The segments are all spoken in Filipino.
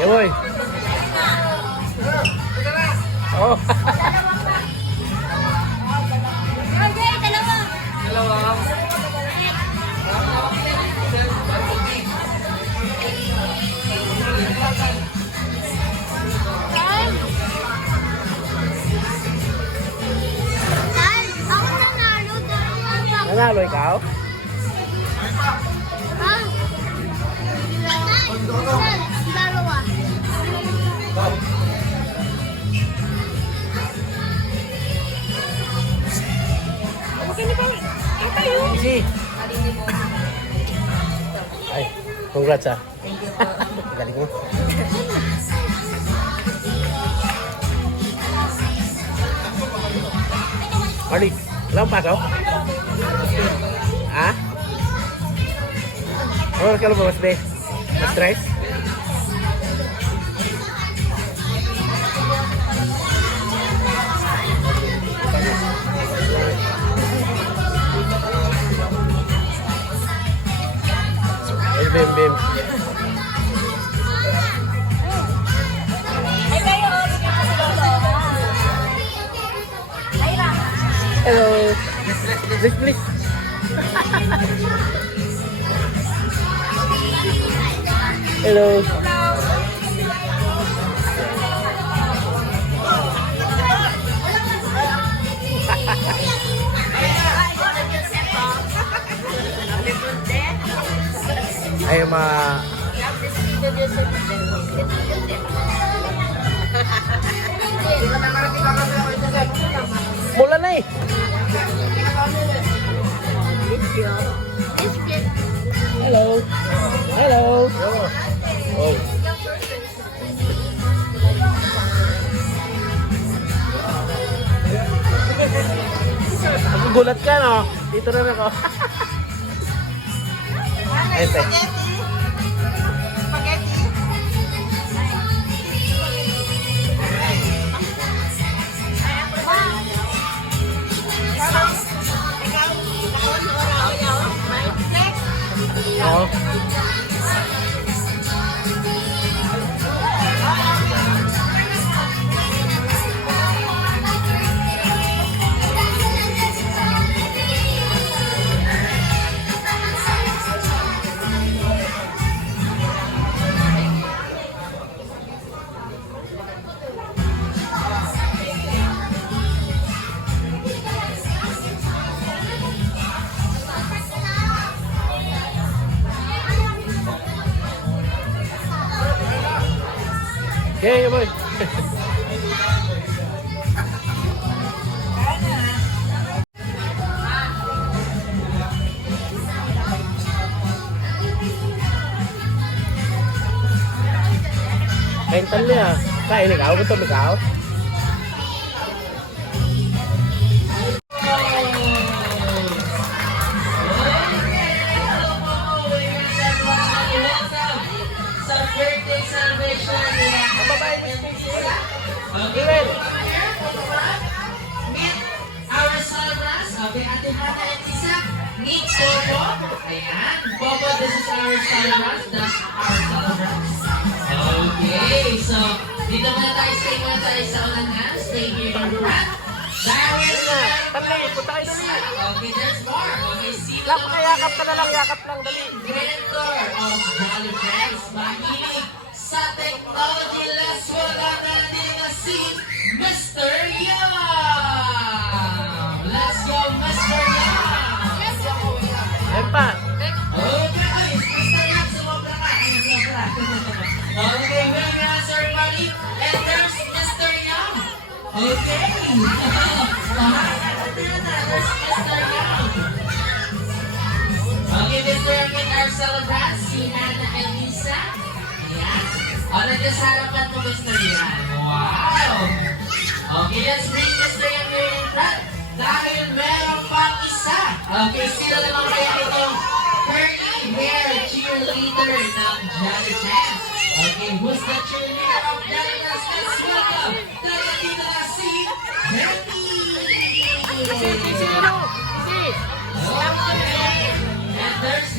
Ewoy. Oh. congrats ah. Galing mo. Marley, wala kang pasok? Ha? Ano ka lumabas, be? Stress? Bim, Bim. Hello. Please, please. Hello. Ma... Mula na eh. Hello. Hello. Oh. Gulat ka, no? Dito rin ako. Ete. thế em ơi. Hãy subscribe cho kênh Ghiền Mì Gõ Để không bỏ Okay. Okay, Lap, yakap ka na lang, yakap lang, dali. Director of Jolly Friends, mahilig sa technology, less wala na din si Mr. Yang! Let's go, Mr. Yang! Ayun pa. Okay, ay, Mr. Yang, sumobra ka. Okay, well, uh, Sir Mali, and there's Mr. Yang. Okay. O, nandiyan sa harapan Mr. Yan. Wow! Okay, let's meet Mr. Yan here in front. Dahil meron pang isa. Okay, sino naman kaya itong curly hair cheerleader ng Jolly Dance? Okay, who's the cheerleader of Jolly Dance? Let's welcome, tayo dito na si Betty! Si. Okay. And there's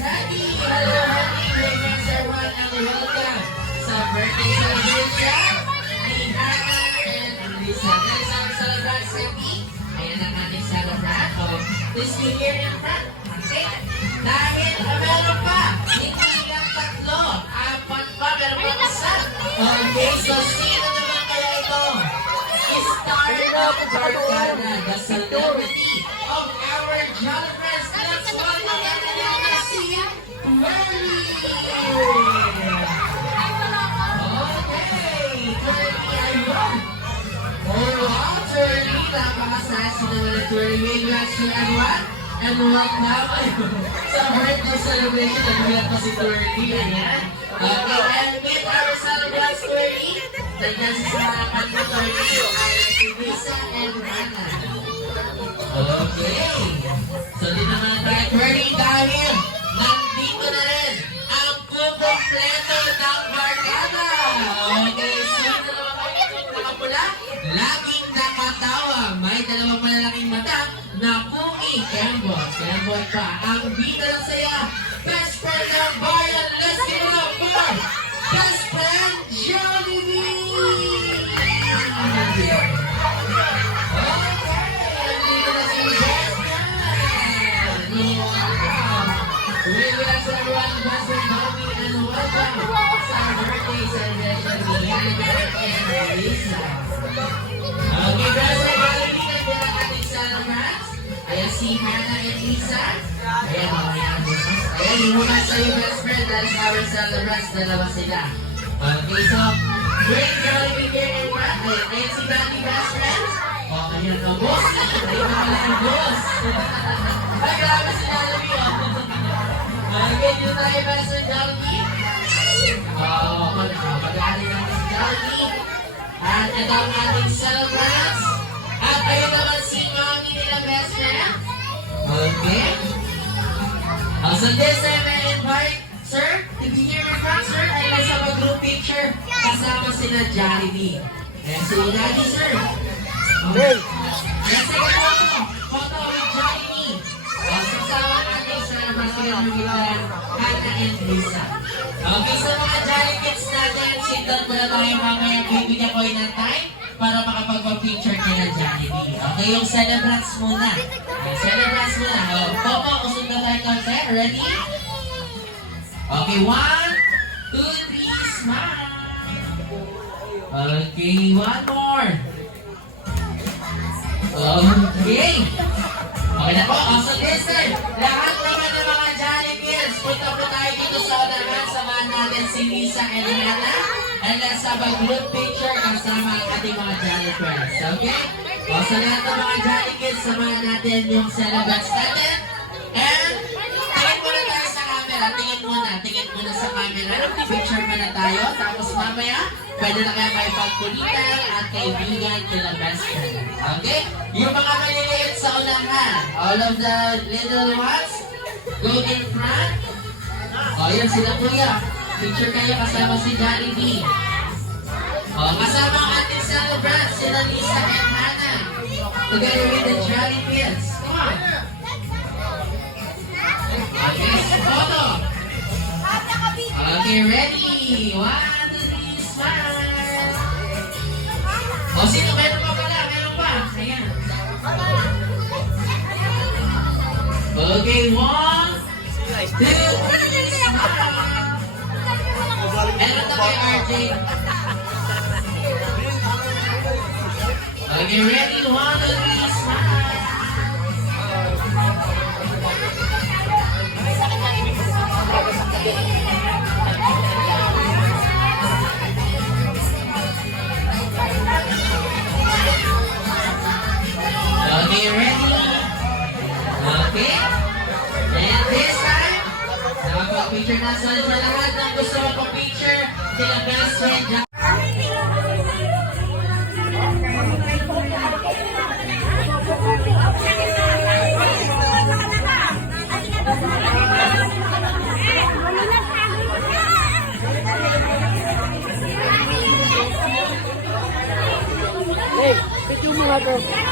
be here in front. Okay? Dahil uh, meron pa, hindi lang tatlo, apat pa, meron pa isa. Okay, so sino naman kaya ito? Startup Barkada, the celebrity of our Jolly Friends. That's why natin Napakasasi naman ng Turkey. Congrats to everyone. And now? Sa birthday celebration, nagulat pa si Turkey. Ayan. Okay, and with our celebrants, Turkey, nandiyan si Sarapan ni Turkey, Pa. Ang bida ng saya. Best ng bayan. Let's si Hannah and Lisa. Ayan. Ayan, yung muna sa iyo, best friend. That is our celebrants. Dalawa sila. Okay, so, great Jollibee here in front. Ayan, ayan si Daddy, best friend. Oh, ayan ang boss. Ayan na pala ang boss. Ay, grabe si Jollibee, oh. Okay, dito tayo, best friend. Oh, mag- oh, mag-aali naman si Jollibee. At ito ang ating celebrants. At ayun naman si Mami nila best friend. Okay. Uh, so this time I invite Sir to be here in front, Sir. Ay nasa mag-group picture kasama sila Jollibee. Ayan si Daddy, Sir. Okay. Ayan sa photo. Photo with Jollibee. Uh, sasama celebrants sila Numitan, Hannah and Lisa. Okay, so mga Jolly Kids natin, sit down muna tayo mamaya. Bibigyan ko ng time para makapag-picture kila Jollibee. Okay, yung celebrants muna. Okay, celebrants muna. Oh, Popo, usog na tayo konti. Ready? Okay, one, two, three, smile. Okay, one more. Okay. Okay na po. Oh, so listen, lahat naman ng mga Jolly Kids, punta po tayo dito sa unahan. Samahan natin si Lisa and Hannah. And let's have a group picture kasama ang ating mga Friends. Okay? O sa lahat ng mga Jolly Kids, samahan natin yung celebrants natin. And tingin muna tayo sa camera. Tingin muna. Tingin muna sa camera. Picture muna tayo. Tapos mamaya, pwede na kayo may pagkulitan at kaibigan kila best friend. Okay? Yung mga maliliit sa unahan, all of the little ones, go in front. O, yan sila kuya. Picture kayo kasama si Jollibee. O, kasama ang ating celebrants, sila Lisa and Hannah. Together with the Jolly Kids. Come on. Okay, photo. Okay, ready? One, two, three, smile. O, sino? Meron pa pala, meron pa. Ayan. Okay, one, two, three. Meron na kay RJ. Okay, ready? One, two, three, Wala po.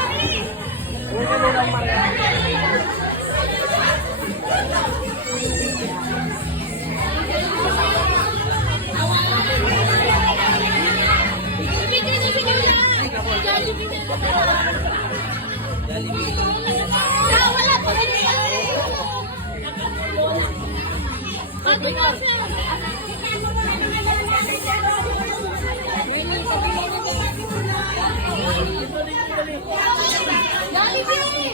Wala po. Yeah.